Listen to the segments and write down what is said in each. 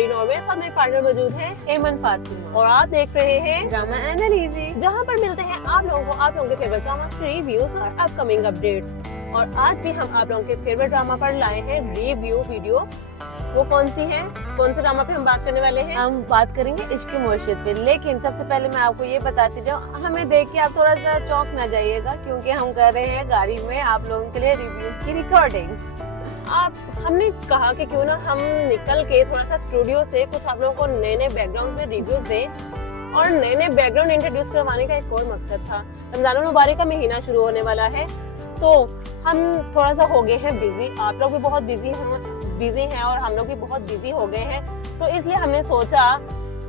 नवरीन और मेरे साथ मेरे पार्टनर मौजूद हैं एमन फातिमा और आप देख रहे हैं ड्रामा एनालिसिस, जहां पर मिलते हैं आप लोगों को आप लोगों के फेवरेट ड्रामास के रिव्यूज और अपकमिंग अपडेट्स। और आज भी हम आप लोगों के फेवरेट ड्रामा पर लाए हैं रिव्यू वीडियो। वो कौन सी है, कौन से ड्रामा पे हम बात करने वाले हैं? हम बात करेंगे इश्क मुर्शिद पे। लेकिन सबसे पहले मैं आपको ये बताती जाऊँ, हमें देख के आप थोड़ा सा चौंक ना जाइएगा, क्योंकि हम कर रहे हैं गाड़ी में आप लोगों के लिए रिव्यूज की रिकॉर्डिंग। हमने कहा कि क्यों ना हम निकल के थोड़ा सा स्टूडियो से कुछ आप लोगों को नए नए बैकग्राउंड में रिव्यूज दें। और नए नए बैकग्राउंड इंट्रोड्यूस करवाने का एक और मकसद था, रमजान मुबारक का महीना शुरू होने वाला है, तो हम थोड़ा सा हो गए हैं बिजी। आप लोग भी बहुत बिजी हैं और हम लोग भी बहुत बिजी हो गए हैं, तो इसलिए हमने सोचा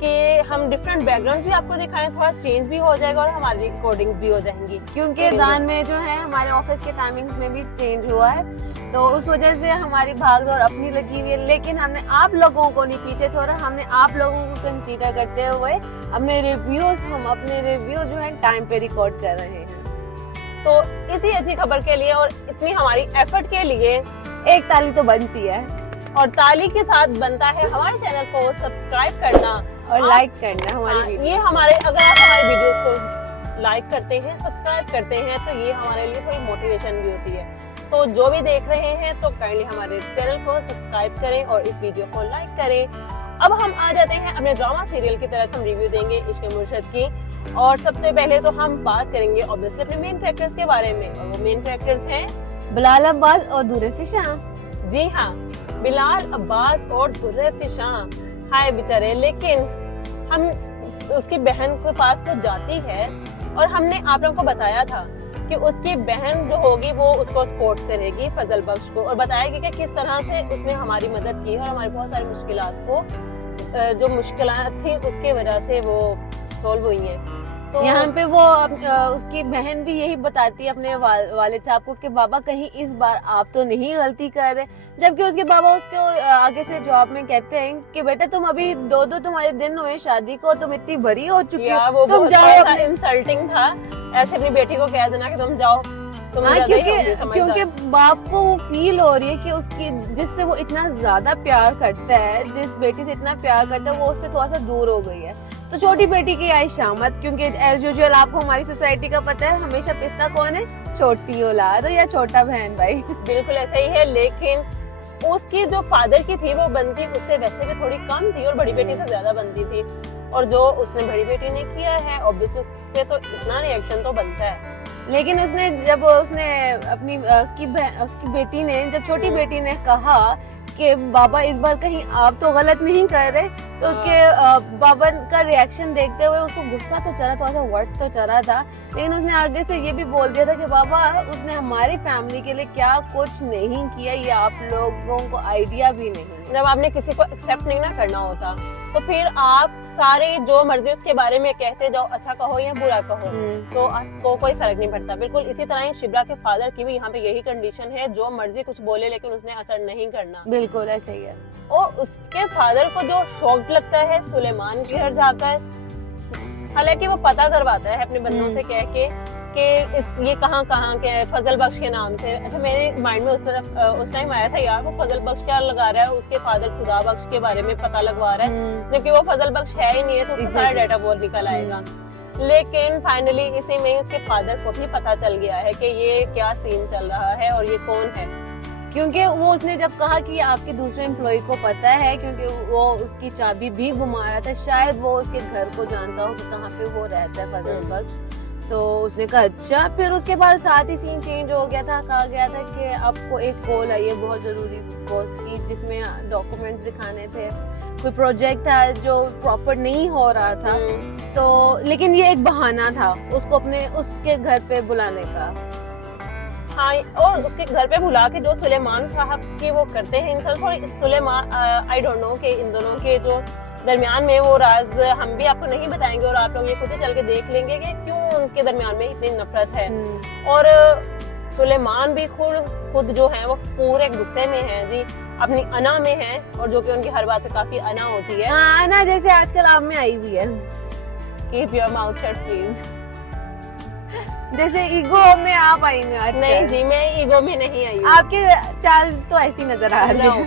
कि हम डिफरेंट बैकग्राउंड्स भी आपको दिखाएं, थोड़ा चेंज भी हो जाएगा और हमारी रिकॉर्डिंग्स भी हो जाएंगी। क्योंकि रमजान में जो है हमारे ऑफिस के टाइमिंग्स में भी चेंज हुआ है, तो उस वजह से हमारी भागदौड़ अपनी लगी हुई है। लेकिन हमने आप लोगों को नहीं पीछे छोड़ा, हमने आप लोगों को कंसीडर करते हुए अपने रिव्यू जो है टाइम पे रिकॉर्ड कर रहे हैं। तो इसी अच्छी खबर के लिए और इतनी हमारी एफर्ट के लिए एक ताली तो बनती है, और ताली के साथ बनता है हमारे चैनल को सब्सक्राइब करना और लाइक करना हमारी वीडियो। ये हमारे, अगर आप हमारी वीडियोस को लाइक करते हैं, सब्सक्राइब करते हैं, तो ये हमारे लिए थोड़ी मोटिवेशन भी होती है। तो जो भी देख रहे हैं तो काइंडली हमारे चैनल को सब्सक्राइब करें और इस वीडियो को लाइक करें। अब हम आ जाते हैं अपने ड्रामा सीरियल की तरफ। हम रिव्यू देंगे इश्क मुर्शिद की, और सबसे पहले तो हम बात करेंगे ऑब्वियसली अपने मेन कैरेक्टर्स के बारे में, और वो मेन कैरेक्टर्स हैं बिलाल अब्बास और दुर्रे फिशा। जी हाँ, बिलाल अब्बास और दुर्रे फिशा। हाय बेचारे, लेकिन हम उसकी बहन के पास वो जाती है और हमने आप लोगों को बताया था कि उसकी बहन जो होगी वो उसको सपोर्ट करेगी, फजल बख्श को, और बताएगी कि किस तरह से उसने हमारी मदद की है और हमारी बहुत सारी मुश्किलात को, जो मुश्किलात थी उसके वजह से वो सॉल्व हुई हैं। तो यहाँ पे वो उसकी बहन भी यही बताती है अपने वालिद साहब को कि बाबा कहीं इस बार आप तो नहीं गलती कर रहे, जबकि उसके बाबा उसको आगे से जॉब में कहते हैं कि बेटा तुम अभी दो तुम्हारे दिन हुए शादी को और तुम इतनी बड़ी हो चुकी हो, तुम जाओ। इंसल्टिंग था, ऐसे अपनी बेटी को कह देना कि तुम जाओ। हाँ, क्योंकि बाप को वो फील हो रही है कि उसकी जिससे वो इतना ज्यादा प्यार करता है, जिस बेटी से इतना प्यार करता है, वो उससे थोड़ा सा दूर हो गई है। तो छोटी बेटी की आई शामत, क्योंकि एज यूजुअल आपको हमारी सोसाइटी का पता है, हमेशा पिसता कौन है, छोटी औलाद या छोटा बहन भाई। बिल्कुल ऐसा ही है, लेकिन उसकी जो फादर की थी वो बनती उससे वैसे भी थोड़ी कम थी और बड़ी बेटी से ज्यादा बनती थी, और जो उसने बड़ी बेटी ने किया है ऑब्वियसली उससे तो इतना रिएक्शन तो बनता है। लेकिन उसकी बेटी ने, जब छोटी बेटी ने कहा कि बाबा इस बार कहीं आप तो गलत नहीं कर रहे, तो उसके बाबा का रिएक्शन देखते हुए उसको गुस्सा तो चढ़ा, थोड़ा सा वर्ड तो चढ़ा था, लेकिन उसने आगे से ये भी बोल दिया था कि बाबा उसने हमारी फैमिली के लिए क्या कुछ नहीं किया, ये आप लोगों को आइडिया भी नहीं। जब आपने किसी को एक्सेप्ट नहीं ना करना होता, तो फिर आप सारे जो मर्जी उसके बारे में कहते जाओ, अच्छा कहो या बुरा कहो, तो आपको कोई फर्क नहीं पड़ता। बिल्कुल इसी तरह ही शिब्रा के फादर की भी यहाँ पे यही कंडीशन है, जो मर्जी कुछ बोले लेकिन उसने असर नहीं करना। बिल्कुल ऐसे ही है। और उसके फादर को जो शॉक लगता है सुलेमान के घर जाकर, हालांकि वो पता करवाता है अपने बंदों से कह के कि ये कहाँ के फजल बख्श के नाम से। अच्छा, मेरे माइंड में उस टाइम आया था यार वो फजल बख्श क्या लगा रहा है, उसके फादर खुदा बख्श के बारे में पता लगवा रहा है, जबकि वो फजल बख्श है ही नहीं है, तो उसका सारा डाटा वो निकल आएगा। लेकिन फाइनली इसी में उसके फादर को भी पता चल गया है कि ये क्या सीन चल रहा है और ये कौन है, क्योंकि वो उसने जब कहा कि आपके दूसरे एम्प्लॉय को पता है, क्योंकि वो उसकी चाबी भी घुमा रहा था, शायद वो उसके घर को जानता हो कि कहाँ पे वो रहता है फजल बख्श, तो उसने कहा अच्छा। फिर उसके बाद साथ ही सीन चेंज हो गया था, कहा गया था कि आपको एक कॉल आई है बहुत जरूरी बॉस की, जिसमें डॉक्यूमेंट्स दिखाने थे, कोई प्रोजेक्ट था जो प्रॉपर नहीं हो रहा था, तो लेकिन ये एक बहाना था उसको उसके घर पे बुलाने का। हाँ, और उसके घर पे बुला के जो सुलेमान साहब की वो करते हैं इंसान, थोड़ी सुलेमान आई डोंट नो कि इन दोनों के जो दरमियान में वो राज हम भी आपको नहीं बताएंगे, और आप लोग ये खुद ही चल के देख लेंगे कि क्यों उनके दरमियान में इतनी नफरत है। और सुलेमान भी खुद जो है वो पूरे गुस्से में है जी, अपनी अना में है, और जो कि उनकी हर बात पे काफी अना होती है। हाँ, अना जैसे आजकल आप में आई हुई है। Keep your mouth shut please. जैसे ईगो में आप आई हुई आज। नहीं जी, मैं ईगो में नहीं आई हूँ। आपके चाल तो ऐसी नजर आ रही है।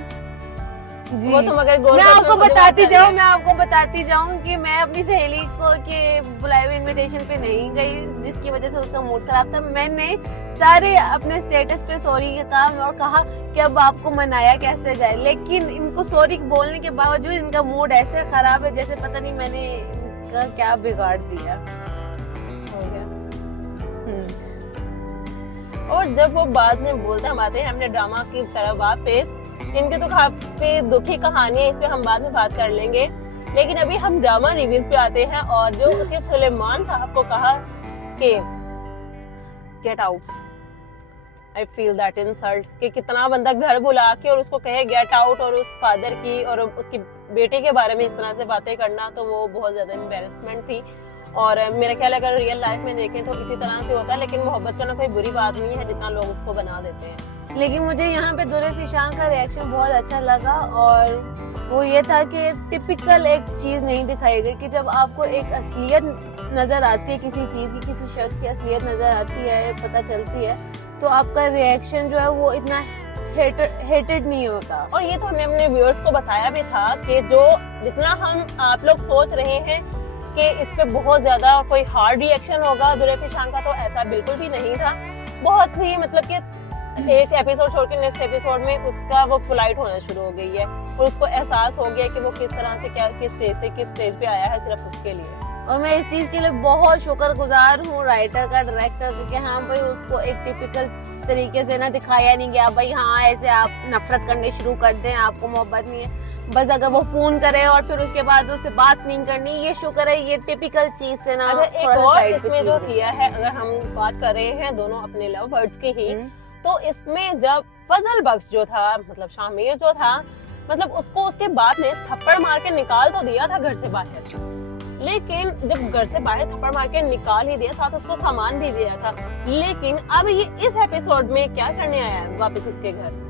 जी। वो तुम अगर गोल मैं करते हो आपको तो मुझे बताती बात जाऊँ करनी मैं आपको बताती जाऊँ कि मैं अपनी सहेली को के बुलाए हुए इनविटेशन पे नहीं गई, जिसकी वजह से उसका मूड खराब था। मैंने सारे अपने स्टेटस पे सॉरी कहा और कहा कि अब आपको मनाया कैसे जाए, लेकिन इनको सॉरी बोलने के बावजूद इनका मूड ऐसे खराब है जैसे पता नहीं मैंने इनका क्या बिगाड़ दिया। हो गया। हम्म। और जब वो बाद में बोलते हम आते हैं अपने ड्रामा की तरफ वापस, इनके तो काफी दुखी कहानी है, इस पे हम बाद में बात कर लेंगे। लेकिन अभी हम ड्रामा रिव्यूज पे आते हैं और जो उसके सुलेमान साहब को कहा कि get out, I feel that insult, कि कितना बंदा घर बुला के और उसको कहे गेट आउट, और उस फादर की और उसकी बेटे के बारे में इस तरह से बातें करना, तो वो बहुत ज्यादा एम्बेरसमेंट थी। और मेरा ख्याल है अगर रियल लाइफ में देखें तो इसी तरह से होता है, लेकिन मोहब्बत करना कोई बुरी बात नहीं है जितना लोग उसको बना देते हैं। लेकिन मुझे यहाँ पे दुरे फिशान का रिएक्शन बहुत अच्छा लगा, और वो ये था कि टिपिकल एक चीज नहीं दिखाई गई कि जब आपको एक असलियत नजर आती है किसी चीज की, किसी शख्स की असलियत नजर आती है, पता चलती है, तो आपका रिएक्शन जो है वो इतना हेटेड नहीं होता। और ये तो हमने अपने व्यूअर्स को बताया भी था कि जो जितना हम आप लोग सोच रहे हैं कि इस पे बहुत ज्यादा कोई हार्ड रिएक्शन होगा दुरे फिशान का, तो ऐसा बिल्कुल भी नहीं था। बहुत ही मतलब कि एक एपिसोड छोड़ के नेक्स्ट एपिसोड में उसका वो पोलाइट होना शुरू हो गई है और उसको एहसास हो गया कि वो किस तरह से क्या किस स्टेज पे आया है सिर्फ उसके लिए। और मैं इस चीज के लिए बहुत शुक्रगुजार हूँ राइटर का, डायरेक्टर का, कि हाँ भाई उसको एक टिपिकल तरीके से ना दिखाया नहीं गया भाई हाँ ऐसे आप नफरत करने शुरू कर दें, आपको मोहब्बत नहीं है, बस अगर वो फोन करे और फिर उसके बाद उससे बात नहीं करनी, ये शुक्र है ये टिपिकल चीज से ना। एक और इसमें जो किया है, अगर हम बात कर रहे हैं दोनों अपने लव बर्ड्स की ही, तो इसमें जब फजल बख्श जो था मतलब शामिर जो था, मतलब उसको उसके बाप ने थप्पड़ मार के निकाल तो दिया था घर से बाहर, लेकिन जब घर से बाहर थप्पड़ मार के निकाल ही दिया, साथ उसको सामान भी दिया था, लेकिन अब ये इस एपिसोड में क्या करने आया है वापस उसके घर?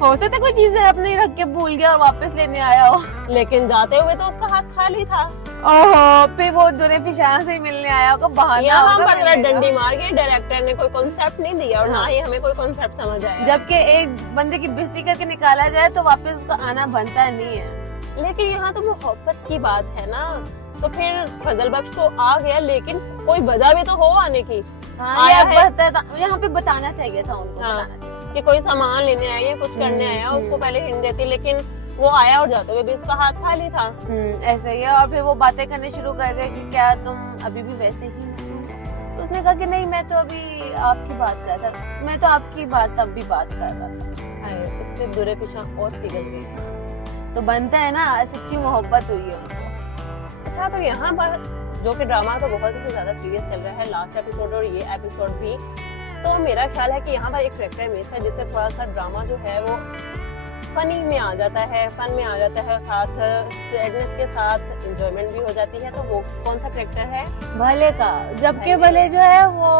हो सकता है कोई चीजें अपने रख के भूल गया और वापस लेने आया हो, लेकिन जाते हुए तो उसका हाथ खाली था। ओहो, फिर वो दुरे फिशान से मिलने आया होगा, बहाना यहाँ होगा पर मिलने का। डंडी मार के डायरेक्टर ने कोई कॉन्सेप्ट नहीं दिया और ना ही हमें कोई कॉन्सेप्ट समझ आया। जबकि एक बंदे की बेइज्जती करके निकाला जाए तो वापस उसका आना बनता नहीं है। लेकिन यहाँ तो मोहब्बत की बात है ना, तो फिर फजल बख्श तो आ गया, लेकिन कोई वजह भी तो हो आने की। हाँ, आया है यहाँ पे बताना चाहिए था उनको, हाँ, बताना चाहिए। कि कोई सामान लेने आया या कुछ करने आया, उसको पहले हिंट देती, लेकिन वो आया और जाते हुए भी उसका हाथ खाली था। ऐसे ही है। और फिर वो बातें करने शुरू कर गए कि क्या तुम अभी भी वैसे ही हो? तो उसने कहा कि नहीं मैं तो अभी आपकी बात कर रहा था, मैं तो आपकी बात तब भी बात कर रहा था। उस पे दुरे पीछा और पिघल गई। तो बनता है ना, सच्ची मोहब्बत हुई है उनको। अच्छा, तो यहाँ पर जो कि ड्रामा तो बहुत ही ज्यादा सीरियस चल रहा है, लास्ट एपिसोड और ये एपिसोड भी, तो मेरा ख्याल है कि यहाँ पर एक कैरेक्टर मिस है जिससे थोड़ा सा ड्रामा जो है वो फनी में आ जाता है, फन में आ जाता है, और साथ सैडनेस के साथ एंजॉयमेंट भी हो जाती है। तो वो कौन सा कैरेक्टर है? भले का। जबकि भले जो है वो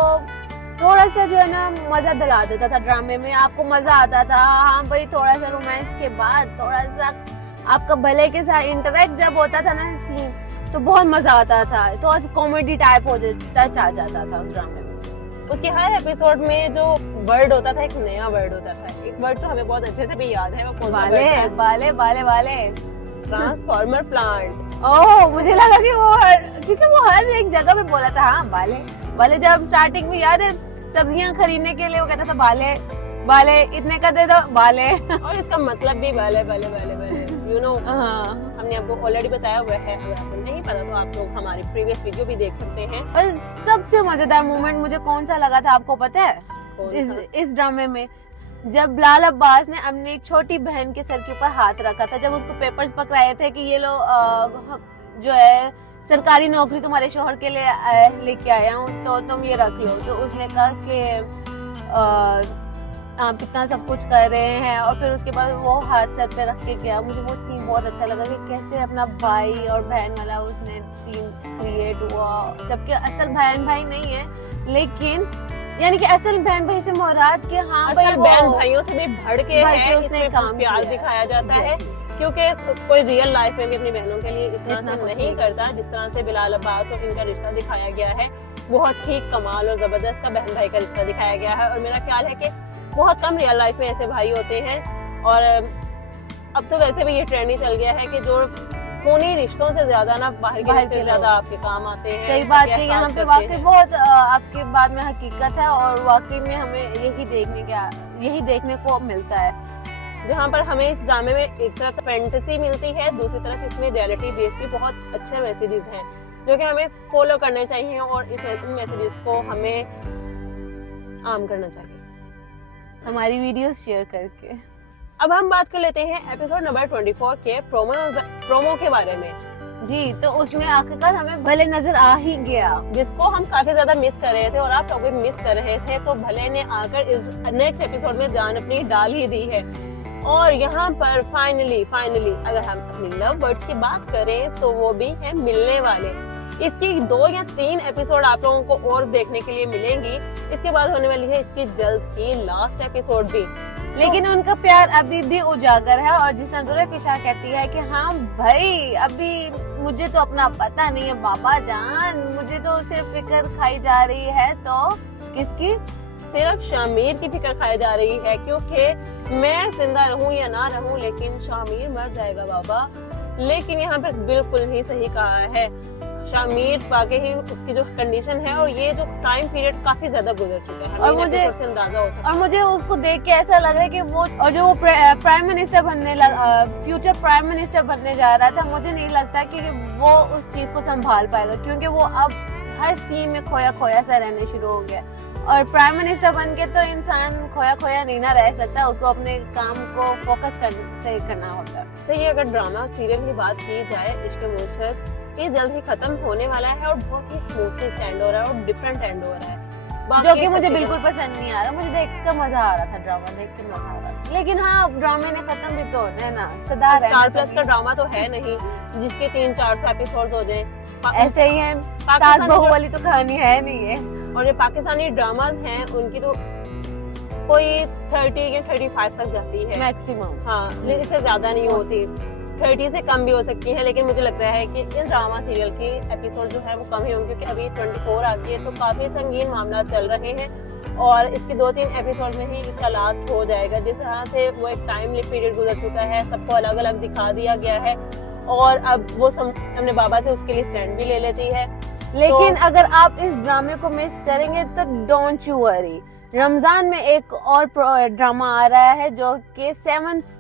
थोड़ा सा जो है ना मजा दिला देता था ड्रामे में, आपको मजा आता था। हाँ भाई, थोड़ा सा रोमांस के बाद थोड़ा सा आपका भले के साथ इंटरेक्ट जब होता था ना सीन, तो बहुत मजा आता था, तो ऐसे कॉमेडी टाइप हो जाता चाहता था उस ड्रामे में। उसके हर एपिसोड में जो वर्ड होता था एक नया वर्ड होता था। एक वर्ड तो हमें बहुत अच्छे से भी याद है, वो कौन सा वर्ड बाले बाले बाले बाले ट्रांसफार्मर प्लांट। ओह, मुझे लगा कि वो क्योंकि वो हर एक जगह पे बोला था हाँ बाले बाले। जब स्टार्टिंग में याद है सब्जियां खरीदने के लिए वो कहता था बाले बाले, इतने का दे दो बाले। और इसका मतलब भी बाले बाले बाले बाले, यू नो। हमने आपको ऑलरेडी बताया हुआ है, अगर आपको नहीं पता तो आप लोग हमारी प्रीवियस वीडियो भी देख सकते हैं। और सबसे मजेदार मोमेंट मुझे कौन सा लगा था आपको पता है? इस ड्रामे में जब बिलाल अब्बास ने अपनी एक छोटी बहन के सर के ऊपर हाथ रखा था, जब उसको पेपर्स पकड़ाए थे कि ये लो जो है सरकारी नौकरी तुम्हारे शोहर के लिए लेके आया हूँ, तो तुम ये रख लो। तो उसने कहा कि आप इतना सब कुछ कर रहे हैं, और फिर उसके बाद वो हाथ सर पे रख के गया। मुझे वो सीन बहुत अच्छा लगा कि कैसे अपना भाई और बहन वाला उसने सीन क्रिएट हुआ, जबकि असल बहन भाई नहीं है, लेकिन यानी कि असल बहन भाई से मुराद के हाँ असल भाई बहन भाइयों से भी बढ़ के है, उसने इसमें काम प्यार किया दिखाया जाता है, क्योंकि कोई रियल लाइफ में भी अपनी बहनों के लिए इस तरह से नहीं करता जिस तरह से बिलाल अब्बास और इनका रिश्ता दिखाया गया है। बहुत ही कमाल और जबरदस्त का बहन भाई का रिश्ता दिखाया गया है, और मेरा ख्याल है कि बहुत कम रियल लाइफ में ऐसे भाई होते हैं। और अब तो वैसे भी ये ट्रेंड ही चल गया है कि जो खूनी रिश्तों से ज्यादा ना बाहर के रिश्ते ज्यादा आपके काम आते हैं। सही बात है, यहाँ पे वाकई बहुत आपके बात में हकीकत है और वाकई में हमें यही देखने को मिलता है, जहाँ पर हमें इस ड्रामे में एक तरफ फैंटेसी मिलती है, दूसरी तरफ इसमें रियलिटी बेस्ड भी बहुत अच्छे मैसेजेस हैं जो कि हमें फॉलो करने चाहिए और इस मैसेजेस को हमें आम करना चाहिए हमारी वीडियोस शेयर करके। अब हम बात कर लेते हैं एपिसोड नंबर 24 के प्रोमो के बारे में। जी, तो उसमें आखिरकार हमें भले नजर आ ही गया, जिसको हम काफी ज्यादा मिस कर रहे थे और आप लोग भी मिस कर रहे थे, तो भले ने आकर इस नेक्स्ट एपिसोड में जान अपनी डाल ही दी है। और यहाँ पर फाइनली अगर हम अपनी लव बर्ड्स की बात करें तो वो भी है मिलने वाले। इसकी 2 या 3 एपिसोड आप लोगों को और देखने के लिए मिलेंगी। इसके बाद होने वाली है इसकी जल्द ही लास्ट एपिसोड भी, लेकिन उनका प्यार अभी भी उजागर है। और जिस तरह दुल्हन कहती है कि हाँ भाई, अभी मुझे तो अपना पता नहीं है बाबा जान, मुझे तो सिर्फ फिक्र खाई जा रही है। तो किसकी? सिर्फ शामिर की फिक्र खाई जा रही है, क्योंकि मैं जिंदा रहूं या ना रहूं लेकिन शामिर मर जाएगा बाबा। लेकिन यहाँ पर बिल्कुल ही सही कहा है, शामिर वाकई ही उसकी जो कंडीशन है और ये जो टाइम पीरियड काफी ज्यादा गुजर चुका है, और मुझे अंदाजा हो सकता है। और मुझे उसको देख के ऐसा लग रहा है कि वो और जो वो प्राइम मिनिस्टर बनने फ्यूचर प्राइम मिनिस्टर बनने जा रहा था, मुझे नहीं लगता कि वो उस चीज को संभाल पाएगा, क्योंकि वो अब हर सीन में खोया सा रहने शुरू हो गया। और प्राइम मिनिस्टर बन के तो इंसान खोया नहीं ना रह सकता, उसको अपने काम को फोकस से करना होता है। तो ये अगर ड्रामा सीरियल की बात की जाए, इश्क मुर्शद, ये जल्द ही खत्म होने वाला है और बहुत ही स्मूथली एंड हो रहा है और डिफरेंट एंड हो रहा है, जो कि मुझे बिल्कुल पसंद नहीं आ रहा। मुझे देख कर मजा आ रहा था, ड्रामा देख के मजा आ रहा था। लेकिन हाँ, ड्रामे ने खत्म भी तो होना है ना, सदा स्टार प्लस का ड्रामा तो है नहीं जिसके 300-400 एपिसोड हो जाए। ऐसे ही है, सास बहू वाली तो कहानी है नहीं है। और ये पाकिस्तानी ड्रामाज हैं उनकी तो कोई 30 या 35 तक जाती है मैक्सिमम। हाँ, लेकिन इससे ज्यादा नहीं होती, 30 से कम भी हो सकती है। लेकिन मुझे लग रहा है कि इस ड्रामा सीरियल की एपिसोड जो है वो कम ही होंगे, क्योंकि अभी 24 आ गई है, तो काफी संगीन मामला चल रहे हैं और इसके 2-3 एपिसोड में ही इसका लास्ट हो जाएगा। जिस तरह से वो एक टाइमली पीरियड गुजर चुका है, सबको अलग अलग दिखा दिया गया है और अब वो अपने बाबा से उसके लिए स्टैंड भी ले लेती है। लेकिन अगर आप इस ड्रामे को मिस करेंगे तो डोंट यू वरी, रमजान में एक और ड्रामा आ रहा है जो कि 7th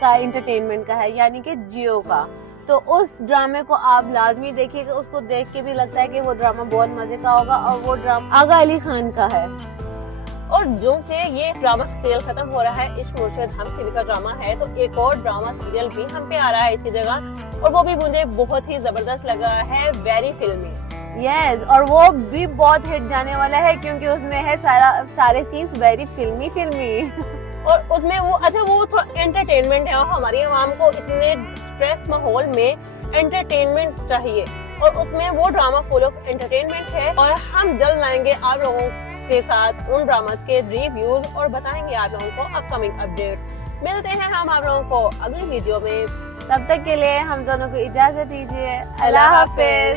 का एंटरटेनमेंट का है, यानी कि जियो का। तो उस ड्रामे को आप लाजमी देखिएगा, उसको देख के भी लगता है कि वो ड्रामा बहुत मजे का होगा। और वो ड्रामा आगा अली खान का है। और जो कि ये ड्रामा सीरियल खत्म हो रहा है, इश्क मुर्शद हम फिल्म का ड्रामा है, तो एक और ड्रामा सीरियल भी हम पे आ रहा है इसकी जगह, और वो भी मुझे बहुत ही जबरदस्त लगा है, वेरी फिल्मी। यस, और वो भी बहुत हिट जाने वाला है क्योंकि उसमें है सारे सीन्स वेरी फिल्मी और उसमें वो थोड़ा एंटरटेनमेंट है और हमारी आवाम को इतने स्ट्रेस माहौल में एंटरटेनमेंट चाहिए, और उसमें वो ड्रामा फुल ऑफ एंटरटेनमेंट है। और हम जल्द लाएंगे आप लोगों के साथ उन ड्रामास के रिव्यूज और बताएंगे आप लोगों को अपकमिंग अपडेट्स। मिलते हैं हम आप लोगों को अगली वीडियो में, तब तक के लिए हम दोनों को इजाजत दीजिए। अल्लाह हाफिज।